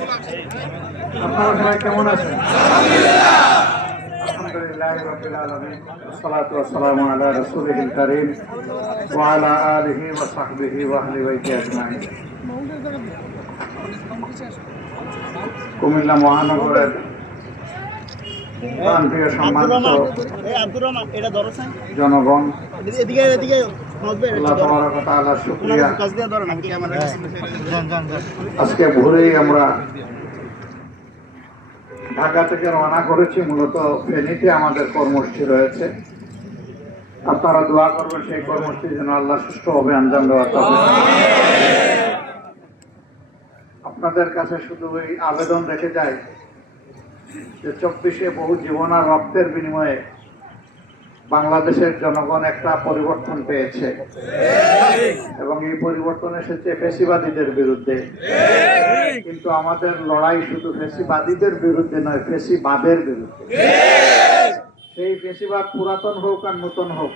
আপনারা সবাই কেমন আছেন? আলহামদুলিল্লাহি রাব্বিল আলামিন, ওয়াসসালাতু ওয়াসসালামু আলা রাসূলিল কারীম ওয়া আলা আলিহি ওয়া সাহবিহি ওয়া আহলি বাইতি আজমাইন। কুমিল্লা মহানগরের প্রাণপ্রিয় সম্মানিত জনগণ, আল্লাহ তাবারাক ওয়া তাআলার শুকরিয়া। আজকে ভোরেই আমরা ঢাকা থেকে রওনা করেছি। মূলত ফেনীতে আমাদের কর্মসূচি রয়েছে। আপনারা দোয়া করবেন সেই কর্মসূচি যেন আল্লাহ সুষ্ঠুভাবে আঞ্জাম দেওয়া হবে। আপনাদের কাছে শুধু ওই আবেদন রেখে যায় যে 24-এ বহু জীবন আর রক্তের বিনিময়ে বাংলাদেশের জনগণ একটা পরিবর্তন পেয়েছে এবং এই পরিবর্তন এসেছে ফ্যাসিবাদীদের বিরুদ্ধে। কিন্তু আমাদের লড়াই শুধু ফ্যাসিবাদীদের বিরুদ্ধে নয়, ফ্যাসিবাদের বিরুদ্ধে। সেই ফ্যাসিবাদ পুরাতন হোক আর নতুন হোক,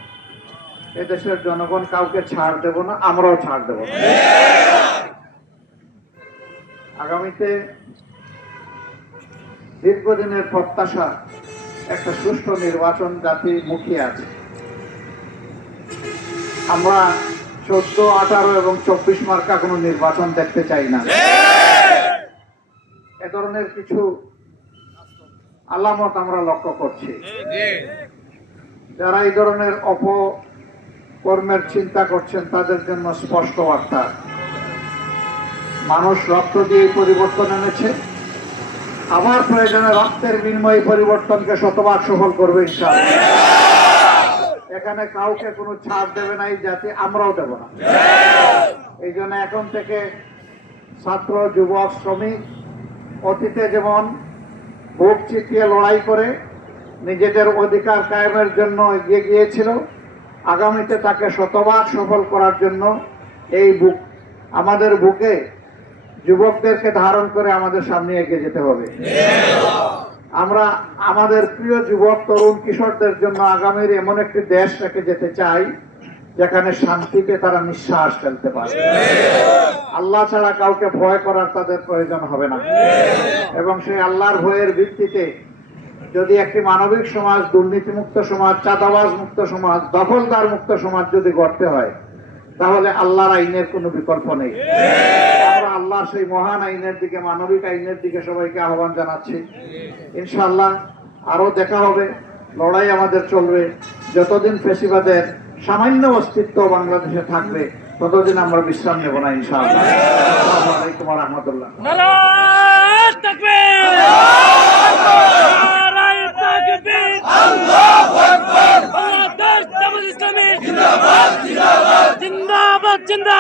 এদেশের জনগণ কাউকে ছাড় দেব না, আমরাও ছাড় দেব না। আগামীতে দীর্ঘদিনের প্রত্যাশা একটা সুষ্ঠু নির্বাচন জাতি মুখিয়ে আছে। আমরা 14, 18 এবং 24 মার্কা কোনো নির্বাচন দেখতে চাই না। এ ধরনের কিছু আলামত আমরা লক্ষ্য করছি। যারা এই ধরনের অপকর্মের চিন্তা করছেন তাদের জন্য স্পষ্ট বার্তা, মানুষ রক্ত দিয়ে পরিবর্তন এনেছে, আমার প্রয়োজনে রক্তের বিনিময়ে পরিবর্তনকে শতভাগ সফল করবে ইনশাআল্লাহ। এখানে কাউকে কোনো ছাড় দেবে না এই জাতি, আমরাও দেব না। এই জন্য এখন থেকে ছাত্র, যুবক, শ্রমিক অতীতে যেমন বুক চিতিয়ে লড়াই করে নিজেদের অধিকার কায়েমের জন্য এগিয়ে গিয়েছিল, আগামীতে তাকে শতভাগ সফল করার জন্য এই আমাদের বুকে যুবকদেরকে ধারণ করে আমাদের সামনে এগিয়ে যেতে হবে। আমরা আমাদের প্রিয় যুবক, তরুণ, কিশোরদের জন্য আগামীর এমন একটি দেশ রেখে যেতে চাই যেখানে শান্তিতে তারা নিঃশ্বাস ফেলতে পারে। আল্লাহ ছাড়া কাউকে ভয় করার তাদের প্রয়োজন হবে না। এবং সেই আল্লাহর ভয়ের ভিত্তিতে যদি একটি মানবিক সমাজ, দুর্নীতিমুক্ত সমাজ, চাঁদাবাজ মুক্ত সমাজ, দখলদার মুক্ত সমাজ যদি গড়তে হয়, তাহলে আল্লাহর আইনের কোনো বিকল্প নেই। আমরা আল্লাহর সেই মহান আইনের দিকে, মানবিক আইনের দিকে সবাইকে আহ্বান জানাচ্ছি। ইনশাআল্লাহ আরো দেখা হবে, লড়াই আমাদের চলবে। যতদিন ফ্যাসিবাদের সামান্য অস্তিত্ব বাংলাদেশে থাকবে ততদিন আমরা বিশ্রাম নেব না ইনশাআল্লাহ। আসসালামু আলাইকুম ওয়া রাহমাতুল্লাহ। জিন্দাবাদ জিন্দাবাদ।